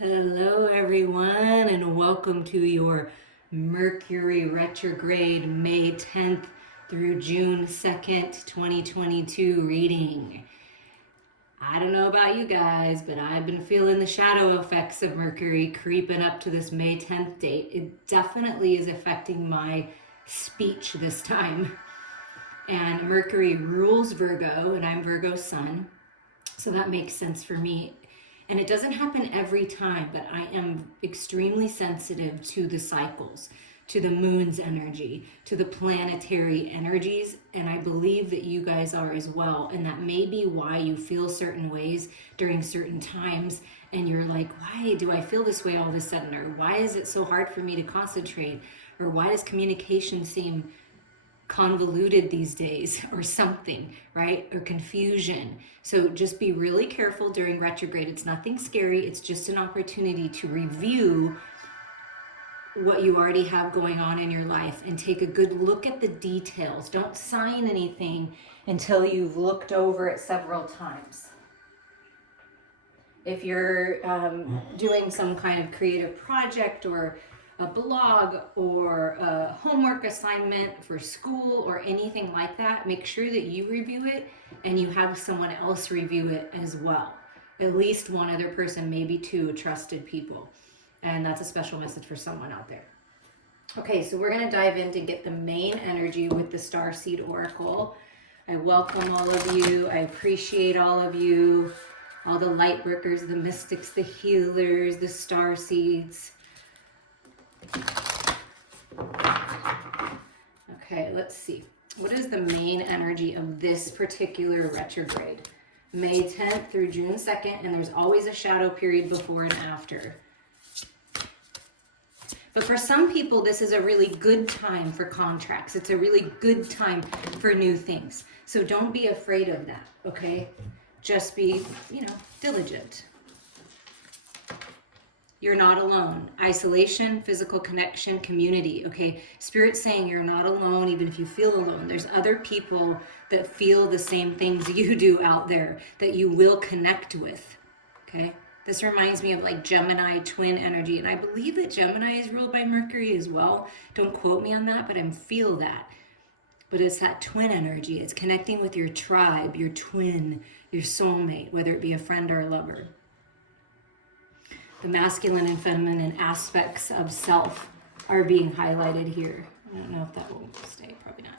Hello everyone, and welcome to your Mercury Retrograde May 10th through June 2nd, 2022 reading. I don't know about you guys, but I've been feeling the shadow effects of Mercury creeping up to this May 10th date. It definitely is affecting my speech this time. And Mercury rules Virgo, and I'm Virgo sun, so that makes sense for me. And it doesn't happen every time, but I am extremely sensitive to the cycles, to the moon's energy, to the planetary energies. And I believe that you guys are as well. And that may be why you feel certain ways during certain times. And you're like, why do I feel this way all of a sudden? Or why is it so hard for me to concentrate? Or why does communication seem convoluted these days, or something, right? Or confusion. So just be really careful during retrograde. It's nothing scary. It's just an opportunity to review what you already have going on in your life and take a good look at the details. Don't sign anything until you've looked over it several times. If you're doing some kind of creative project or a blog or a homework assignment for school or anything like that, make sure that you review it and you have someone else review it as well. At least one other person, maybe two trusted people. And that's a special message for someone out there. Okay, so we're going to dive in to get the main energy with the Starseed Oracle. I welcome all of you. I appreciate all of you. All the light workers, the mystics, the healers, the starseeds. Okay, let's see. What is the main energy of this particular retrograde? May 10th through June 2nd, and there's always a shadow period before and after. But for some people, this is a really good time for contracts. It's a really good time for new things. So don't be afraid of that, okay? Just be, diligent. You're not alone. Isolation, physical connection, community, okay? Spirit's saying you're not alone even if you feel alone. There's other people that feel the same things you do out there that you will connect with, okay? This reminds me of like Gemini twin energy, and I believe that Gemini is ruled by Mercury as well. Don't quote me on that, but I feel that. But it's that twin energy. It's connecting with your tribe, your twin, your soulmate, whether it be a friend or a lover. The masculine and feminine aspects of self are being highlighted here. I don't know if that will stay, probably not.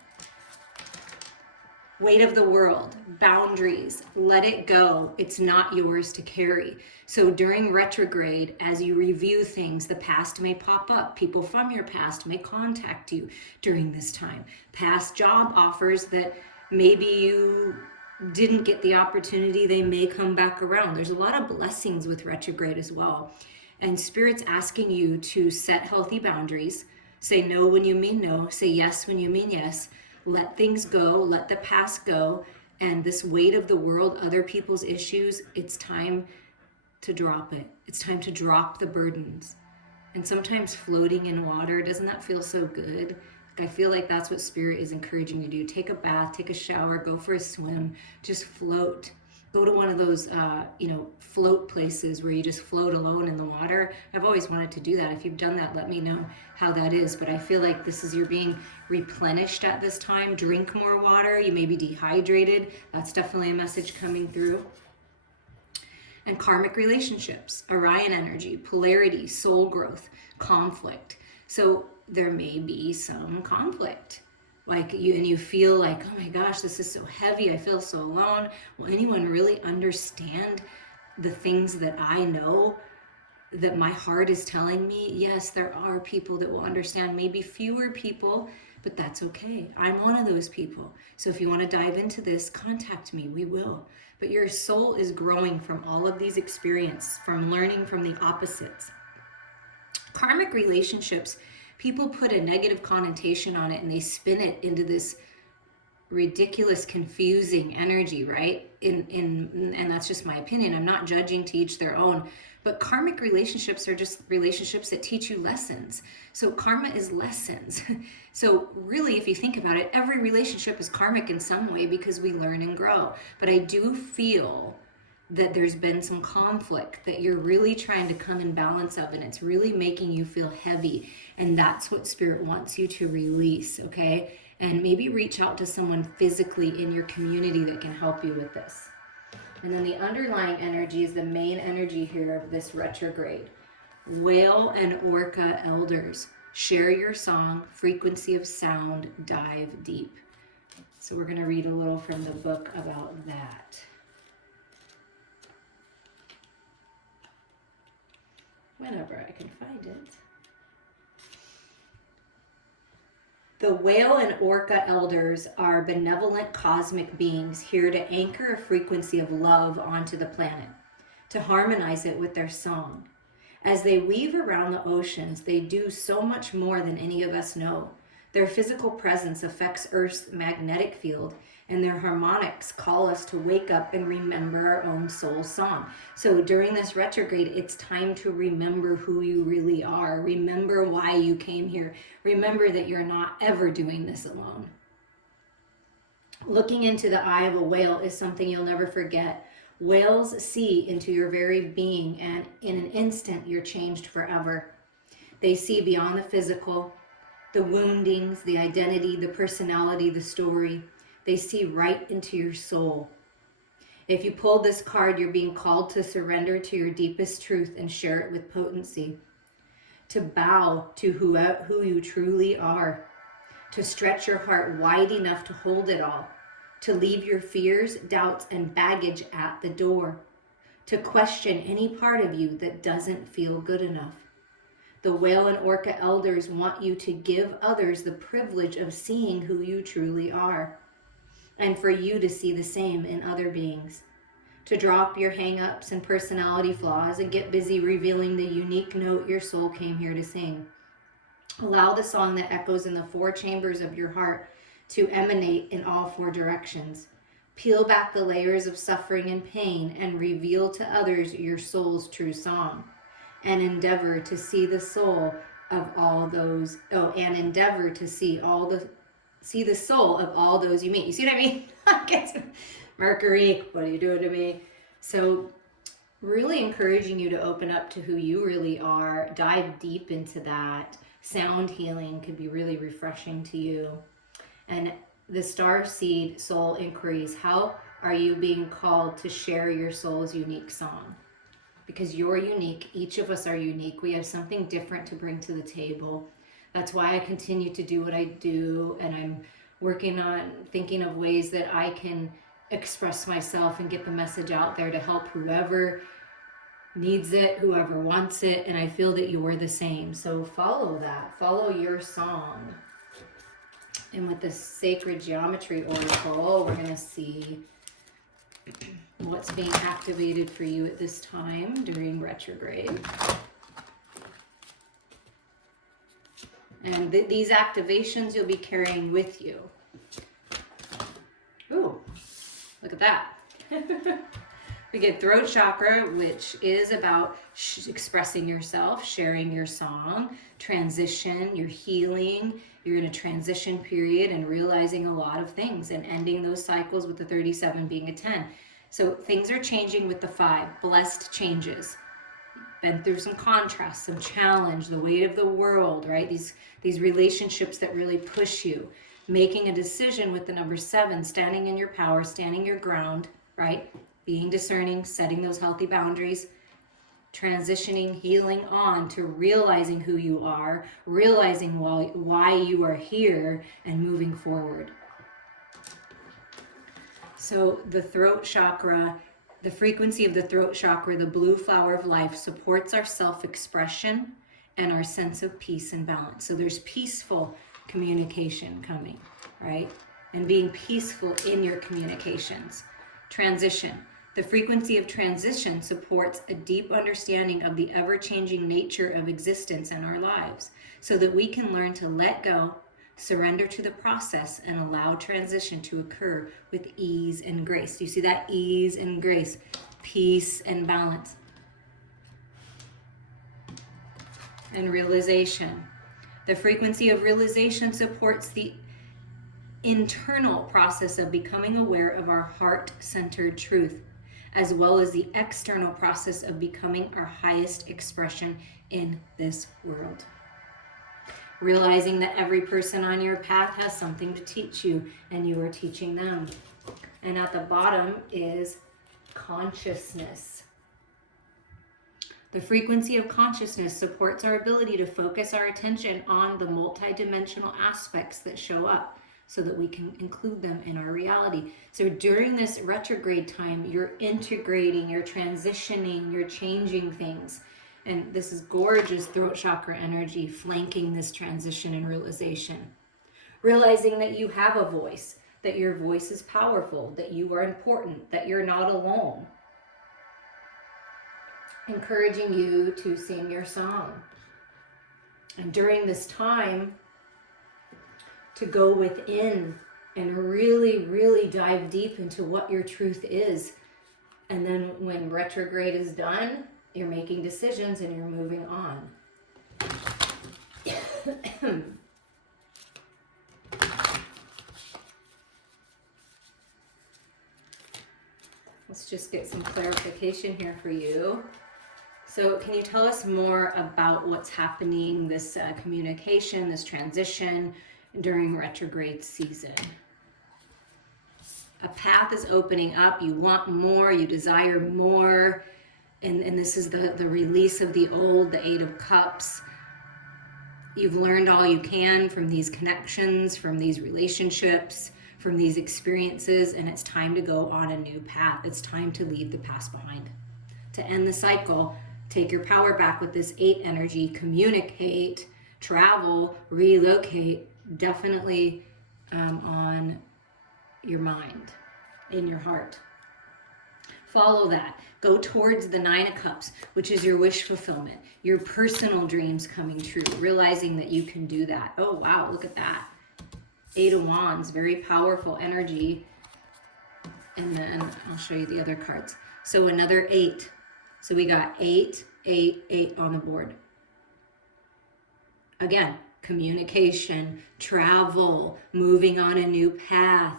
Weight of the world, boundaries, let it go. It's not yours to carry. So during retrograde, as you review things, the past may pop up. People from your past may contact you during this time. Past job offers that maybe you didn't get the opportunity, they may come back around. There's a lot of blessings with retrograde as well. And Spirit's asking you to set healthy boundaries. Say no when you mean no. Say yes when you mean yes. Let things go. Let the past go. And this weight of the world, other people's issues, it's time to drop it. It's time to drop the burdens. And sometimes floating in water, doesn't that feel so good? I feel like that's what Spirit is encouraging you to do. Take a bath, take a shower, go for a swim, just float. Go to one of those, float places where you just float alone in the water. I've always wanted to do that. If you've done that, let me know how that is. But I feel like you're being replenished at this time. Drink more water. You may be dehydrated. That's definitely a message coming through. And karmic relationships, Orion energy, polarity, soul growth, conflict. So there may be some conflict, you feel like, oh my gosh, this is so heavy, I feel so alone. Will anyone really understand the things that I know, that my heart is telling me? Yes, there are people that will understand, maybe fewer people, but that's okay. I'm one of those people. So if you want to dive into this, contact me, we will. But your soul is growing from all of these experiences, from learning from the opposites. Karmic relationships, people put a negative connotation on it and they spin it into this ridiculous, confusing energy, right? And that's just my opinion. I'm not judging, to each their own. But karmic relationships are just relationships that teach you lessons. So karma is lessons. So really, if you think about it, every relationship is karmic in some way because we learn and grow. But I do feel that there's been some conflict that you're really trying to come in balance of, and it's really making you feel heavy. And that's what Spirit wants you to release, okay? And maybe reach out to someone physically in your community that can help you with this. And then the underlying energy is the main energy here of this retrograde. Whale and Orca elders, share your song, frequency of sound, dive deep. So we're going to read a little from the book about that. Whenever I can find it. The whale and orca elders are benevolent cosmic beings here to anchor a frequency of love onto the planet, to harmonize it with their song. As they weave around the oceans, they do so much more than any of us know. Their physical presence affects Earth's magnetic field, and their harmonics call us to wake up and remember our own soul song. So during this retrograde, it's time to remember who you really are. Remember why you came here. Remember that you're not ever doing this alone. Looking into the eye of a whale is something you'll never forget. Whales see into your very being, and in an instant, you're changed forever. They see beyond the physical, the woundings, the identity, the personality, the story. They see right into your soul. If you pull this card, you're being called to surrender to your deepest truth and share it with potency. To bow to who you truly are. To stretch your heart wide enough to hold it all. To leave your fears, doubts, and baggage at the door. To question any part of you that doesn't feel good enough. The whale and orca elders want you to give others the privilege of seeing who you truly are, and for you to see the same in other beings. To drop your hang-ups and personality flaws and get busy revealing the unique note your soul came here to sing. Allow the song that echoes in the 4 chambers of your heart to emanate in all 4 directions. Peel back the layers of suffering and pain and reveal to others your soul's true song. And endeavor to see the soul of all those, see the soul of all those you meet. You see what I mean? Mercury, what are you doing to me? So really encouraging you to open up to who you really are, dive deep into that. Sound healing could be really refreshing to you. And the Starseed soul inquiries, how are you being called to share your soul's unique song? Because you're unique. Each of us are unique. We have something different to bring to the table. That's why I continue to do what I do, and I'm working on thinking of ways that I can express myself and get the message out there to help whoever needs it, whoever wants it, and I feel that you're the same. So follow that. Follow your song. And with this Sacred Geometry Oracle, we're going to see what's being activated for you at this time during retrograde. And these activations you'll be carrying with you. Ooh, look at that. We get throat chakra, which is about expressing yourself, sharing your song, transition, your healing. You're in a transition period and realizing a lot of things and ending those cycles with the 37 being a 10. So things are changing with the 5, blessed changes. Been through some contrast, some challenge, the weight of the world, right? These relationships that really push you. Making a decision with the number 7, standing in your power, standing your ground, right? Being discerning, setting those healthy boundaries, transitioning, healing on to realizing who you are, realizing why you are here, and moving forward. So the throat chakra, the frequency of the throat chakra, the blue flower of life, supports our self-expression and our sense of peace and balance. So there's peaceful communication coming, right? And being peaceful in your communications. Transition. The frequency of transition supports a deep understanding of the ever-changing nature of existence in our lives, so that we can learn to let go, surrender to the process, and allow transition to occur with ease and grace. Do you see that? Ease and grace, peace and balance. And realization. The frequency of realization supports the internal process of becoming aware of our heart-centered truth. as well as the external process of becoming our highest expression in this world. Realizing that every person on your path has something to teach you, and you are teaching them. And at the bottom is consciousness. The frequency of consciousness supports our ability to focus our attention on the multidimensional aspects that show up so that we can include them in our reality. So during this retrograde time, you're integrating, you're transitioning, you're changing things. And this is gorgeous throat chakra energy flanking this transition and realization. Realizing that you have a voice, that your voice is powerful, that you are important, that you're not alone. Encouraging you to sing your song. And during this time, to go within and really, really dive deep into what your truth is. And then when retrograde is done, you're making decisions and you're moving on. Let's just get some clarification here for you. So can you tell us more about what's happening, this communication, this transition during retrograde season? A path is opening up. You want more, you desire more. And this is the release of the old, the Eight of Cups. You've learned all you can from these connections, from these relationships, from these experiences, and it's time to go on a new path. It's time to leave the past behind. To end the cycle, take your power back with this 8 energy, communicate, travel, relocate, definitely on your mind, in your heart. Follow that. Go towards the 9 of Cups, which is your wish fulfillment, your personal dreams coming true, realizing that you can do that. Oh, wow, look at that. 8 of Wands, very powerful energy. And then I'll show you the other cards. So another 8. So we got 8, 8, 8 on the board. Again, communication, travel, moving on a new path,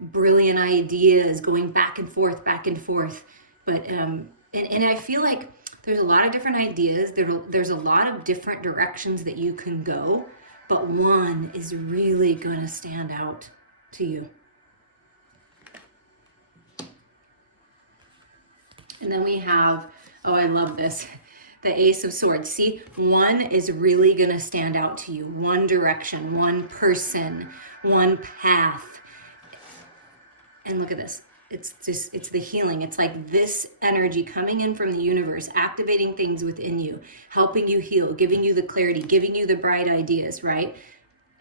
brilliant ideas, going back and forth, back and forth. But and I feel like there's a lot of different ideas. There's a lot of different directions that you can go, but one is really going to stand out to you. And then we have, oh, I love this, the Ace of Swords. See, one is really going to stand out to you. One direction, one person, one path. And look at this. It's the healing. It's like this energy coming in from the universe, activating things within you, helping you heal, giving you the clarity, giving you the bright ideas, right?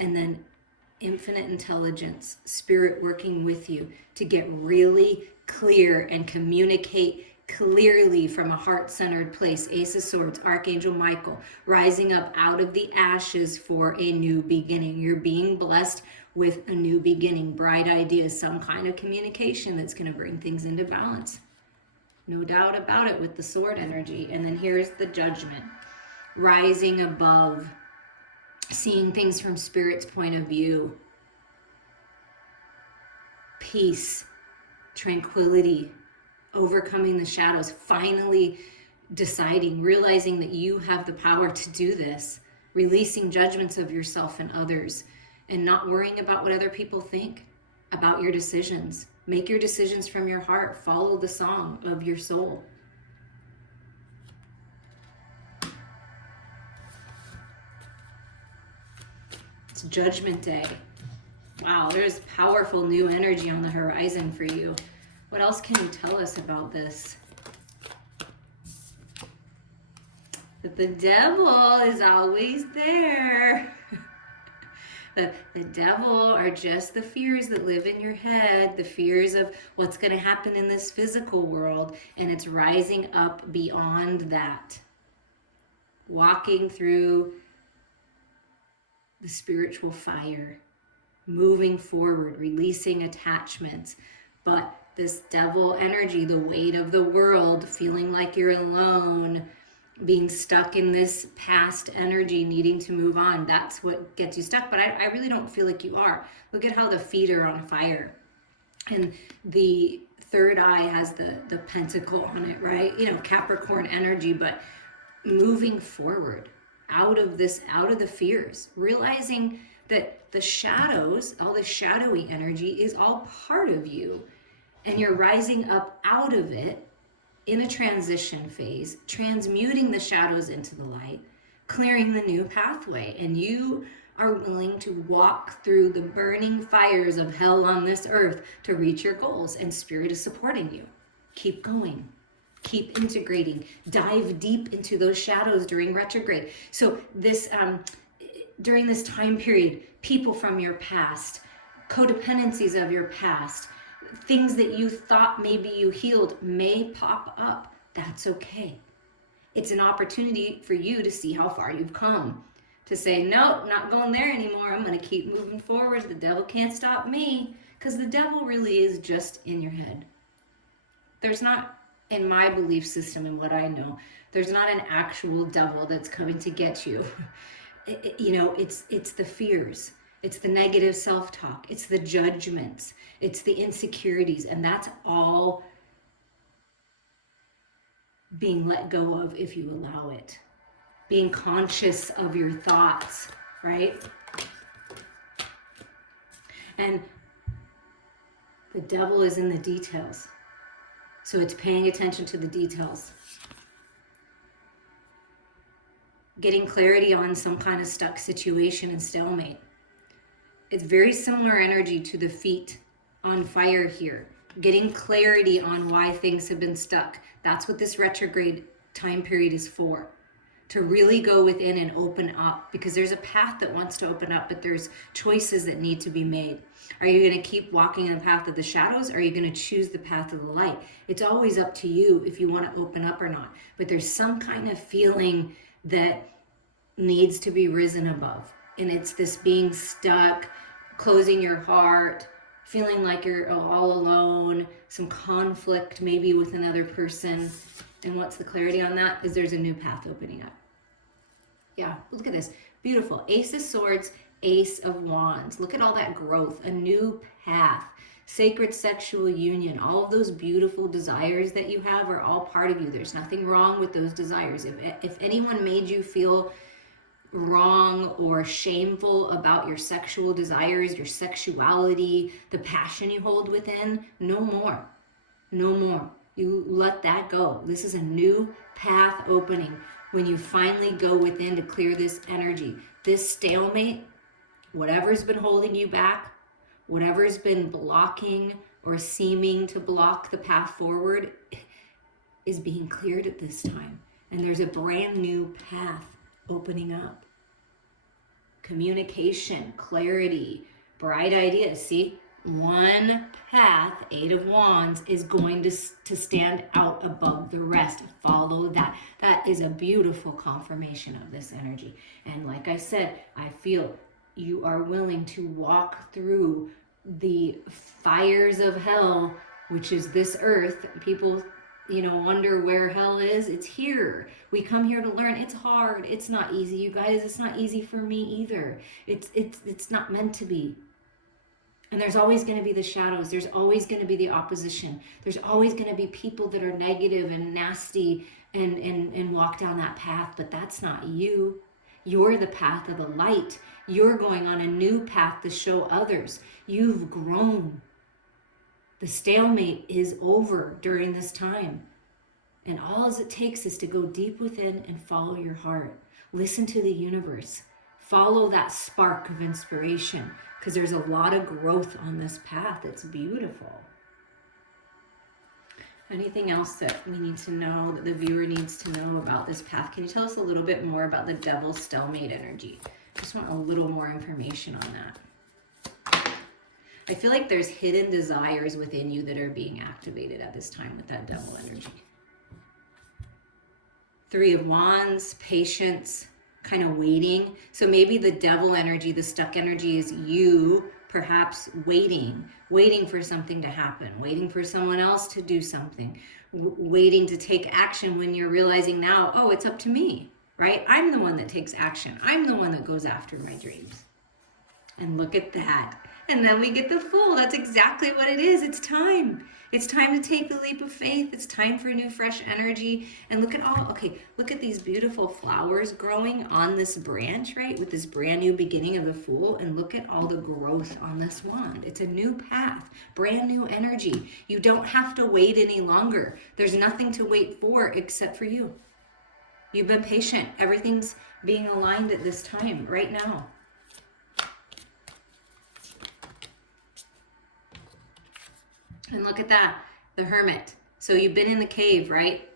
And then infinite intelligence, spirit working with you to get really clear and communicate clearly from a heart-centered place. Ace of Swords, Archangel Michael, rising up out of the ashes for a new beginning. You're being blessed with a new beginning, bright ideas, some kind of communication that's going to bring things into balance. No doubt about it with the sword energy. And then here's the Judgment, rising above, seeing things from Spirit's point of view. Peace, tranquility, overcoming the shadows, finally deciding, realizing that you have the power to do this, releasing judgments of yourself and others, and not worrying about what other people think about your decisions. Make your decisions from your heart. Follow the song of your soul. It's Judgment Day. Wow, there's powerful new energy on the horizon for you. What else can you tell us about this? That the devil is always there. The devil are just the fears that live in your head, the fears of what's going to happen in this physical world, and it's rising up beyond that. Walking through the spiritual fire, moving forward, releasing attachments. But this devil energy, the weight of the world, feeling like you're alone, being stuck in this past energy, needing to move on, that's what gets you stuck. But I really don't feel like you are. Look at how the feet are on fire. And the third eye has the pentacle on it, right? Capricorn energy, but moving forward out of the fears, realizing that the shadows, all the shadowy energy is all part of you, and you're rising up out of it in a transition phase, transmuting the shadows into the light, clearing the new pathway, and you are willing to walk through the burning fires of hell on this earth to reach your goals, and Spirit is supporting you. Keep going. Keep integrating. Dive deep into those shadows during retrograde. So during this time period, people from your past, codependencies of your past, things that you thought maybe you healed may pop up. That's okay. It's an opportunity for you to see how far you've come. To say, no, not going there anymore. I'm going to keep moving forward. The devil can't stop me. Because the devil really is just in your head. There's not, in my belief system and what I know, there's not an actual devil that's coming to get you. It's the fears. It's the negative self-talk. It's the judgments. It's the insecurities. And that's all being let go of if you allow it. Being conscious of your thoughts, right? And the devil is in the details. So it's paying attention to the details. Getting clarity on some kind of stuck situation and stalemate. It's very similar energy to the feet on fire here. Getting clarity on why things have been stuck. That's what this retrograde time period is for. To really go within and open up, because there's a path that wants to open up, but there's choices that need to be made. Are you going to keep walking in the path of the shadows? Or are you going to choose the path of the light? It's always up to you if you want to open up or not. But there's some kind of feeling that needs to be risen above. And it's this being stuck, closing your heart, feeling like you're all alone, some conflict maybe with another person. And what's the clarity on that? Is there's a new path opening up. Yeah, look at this. Beautiful. Ace of Swords, Ace of Wands. Look at all that growth, a new path, sacred sexual union. All of those beautiful desires that you have are all part of you. There's nothing wrong with those desires. If anyone made you feel wrong or shameful about your sexual desires, your sexuality, the passion you hold within, no more. No more. You let that go. This is a new path opening when you finally go within to clear this energy. This stalemate, whatever's been holding you back, whatever's been blocking or seeming to block the path forward, is being cleared at this time. And there's a brand new path opening up. Communication, clarity, bright ideas. See? One path, Eight of Wands, is going to stand out above the rest. Follow that. That is a beautiful confirmation of this energy. And like I said, I feel you are willing to walk through the fires of hell, which is this earth. People, wonder where hell is. It's here. We come here to learn. It's hard. It's not easy, you guys. It's not easy for me either. It's not meant to be. And there's always going to be the shadows. There's always going to be the opposition. There's always going to be people that are negative and nasty and walk down that path. But that's not you. You're the path of the light. You're going on a new path to show others. You've grown. The stalemate is over during this time. And all it takes is to go deep within and follow your heart. Listen to the universe. Follow that spark of inspiration, because there's a lot of growth on this path. It's beautiful. Anything else that we need to know, that the viewer needs to know about this path? Can you tell us a little bit more about the Devil stalemate energy? Just want a little more information on that. I feel like there's hidden desires within you that are being activated at this time with that Devil energy. Three of Wands, patience, kind of waiting. So maybe the Devil energy, the stuck energy, is you perhaps waiting for something to happen, waiting for someone else to do something, waiting to take action when you're realizing now, oh, it's up to me, right? I'm the one that takes action. I'm the one that goes after my dreams. And look at that. And then we get the Fool. That's exactly what it is. It's time. It's time to take the leap of faith. It's time for new, fresh energy. And look at these beautiful flowers growing on this branch, right? With this brand new beginning of the Fool. And look at all the growth on this wand. It's a new path, brand new energy. You don't have to wait any longer. There's nothing to wait for except for you. You've been patient. Everything's being aligned at this time, right now. And look at that, the Hermit. So you've been in the cave, right?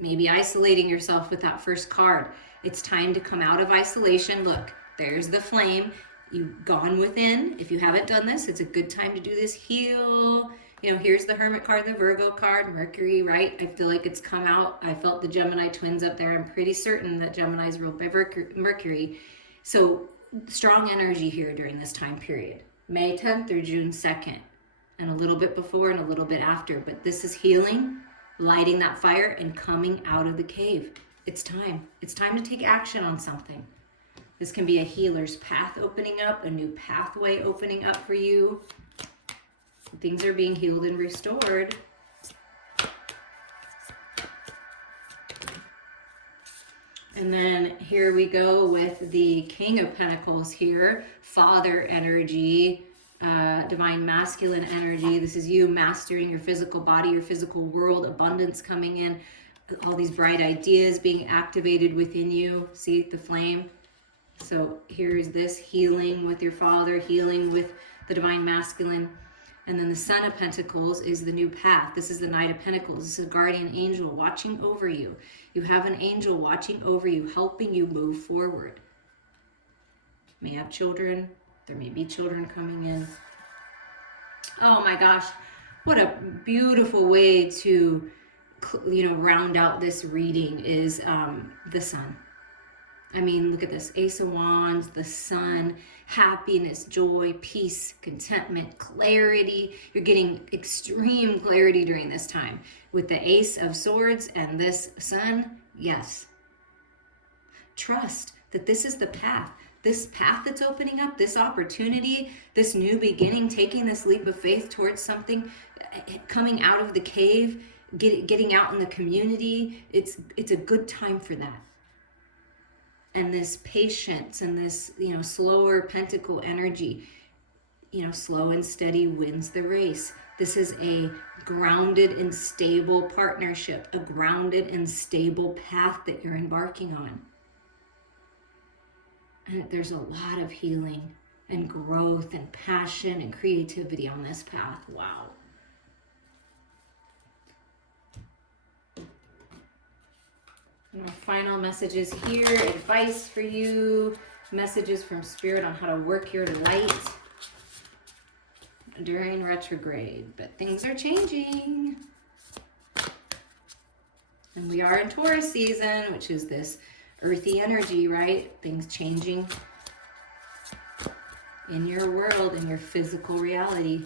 Maybe isolating yourself with that first card. It's time to come out of isolation. Look, there's the flame. You've gone within. If you haven't done this, it's a good time to do this. Heal. You know, here's the Hermit card, the Virgo card, Mercury, right? I feel like it's come out. I felt the Gemini twins up there. I'm pretty certain that Gemini is ruled by Mercury. So strong energy here during this time period. May 10th through June 2nd. And a little bit before and a little bit after. But this is healing, lighting that fire, and coming out of the cave. It's time. It's time to take action on something. This can be a healer's path opening up, a new pathway opening up for you. Things are being healed and restored. And then here we go with the King of Pentacles here, Father energy. Divine masculine energy. This is you mastering your physical body, your physical world, abundance coming in, all these bright ideas being activated within you. See the flame? So here's this healing with your father, healing with the divine masculine. And then the Son of Pentacles is the new path. This is the Knight of Pentacles. This is a guardian angel watching over you. You have an angel watching over you, helping you move forward. You may have children. There may be children coming in. Oh my gosh, what a beautiful way to, round out this reading is the Sun. I mean, look at this. Ace of Wands, the Sun, happiness, joy, peace, contentment, clarity. You're getting extreme clarity during this time. With the Ace of Swords and this Sun, yes. Trust that this is the path. This path that's opening up, this opportunity, this new beginning, taking this leap of faith towards something, coming out of the cave, getting out in the community, it's a good time for that. And this patience and this, slower pentacle energy, slow and steady wins the race. This is a grounded and stable partnership, a grounded and stable path that you're embarking on. And there's a lot of healing and growth and passion and creativity on this path. Wow. And our final messages here, advice for you, messages from Spirit on how to work your light during retrograde. But things are changing. And we are in Taurus season, which is this earthy energy, right? Things changing in your world, in your physical reality.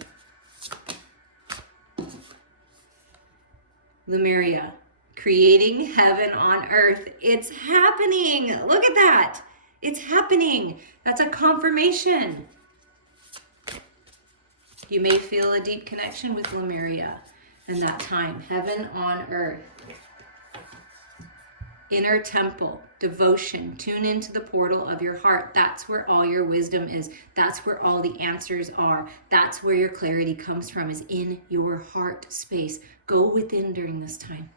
Lemuria, creating heaven on earth. It's happening. Look at that. It's happening. That's a confirmation. You may feel a deep connection with Lemuria in that time. Heaven on earth. Inner temple, devotion, tune into the portal of your heart. That's where all your wisdom is. That's where all the answers are. That's where your clarity comes from, is in your heart space. Go within during this time.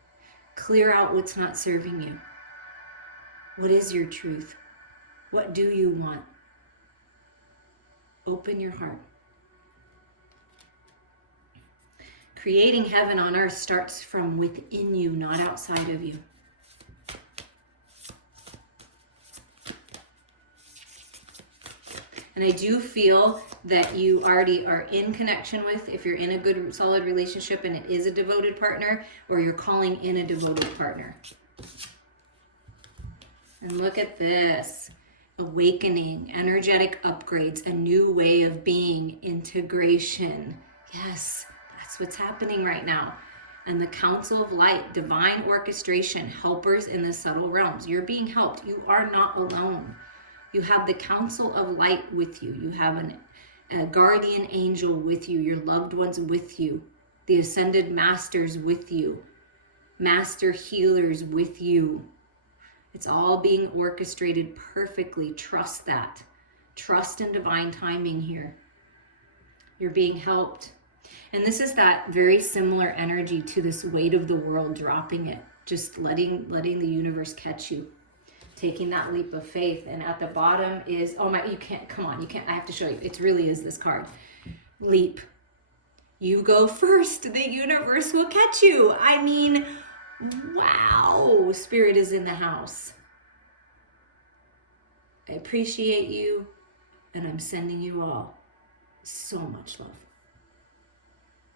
Clear out what's not serving you. What is your truth? What do you want? Open your heart. Creating heaven on earth starts from within you, not outside of you. And I do feel that you already are in connection with, if you're in a good, solid relationship and it is a devoted partner, or you're calling in a devoted partner. And look at this. Awakening, energetic upgrades, a new way of being, integration. Yes, that's what's happening right now. And the Council of Light, divine orchestration, helpers in the subtle realms. You're being helped. You are not alone. You have the Council of Light with you. You have an a guardian angel with you, your loved ones with you, the ascended masters with you, master healers with you. It's all being orchestrated perfectly. Trust that. Trust in divine timing here. You're being helped. And this is that very similar energy to this weight of the world, dropping it, just letting the universe catch you, taking that leap of faith. And at the bottom is, oh my, you can't, come on, you can't, I have to show you. It really is this card. Leap. You go first. The universe will catch you. I mean, wow. Spirit is in the house. I appreciate you, and I'm sending you all so much love.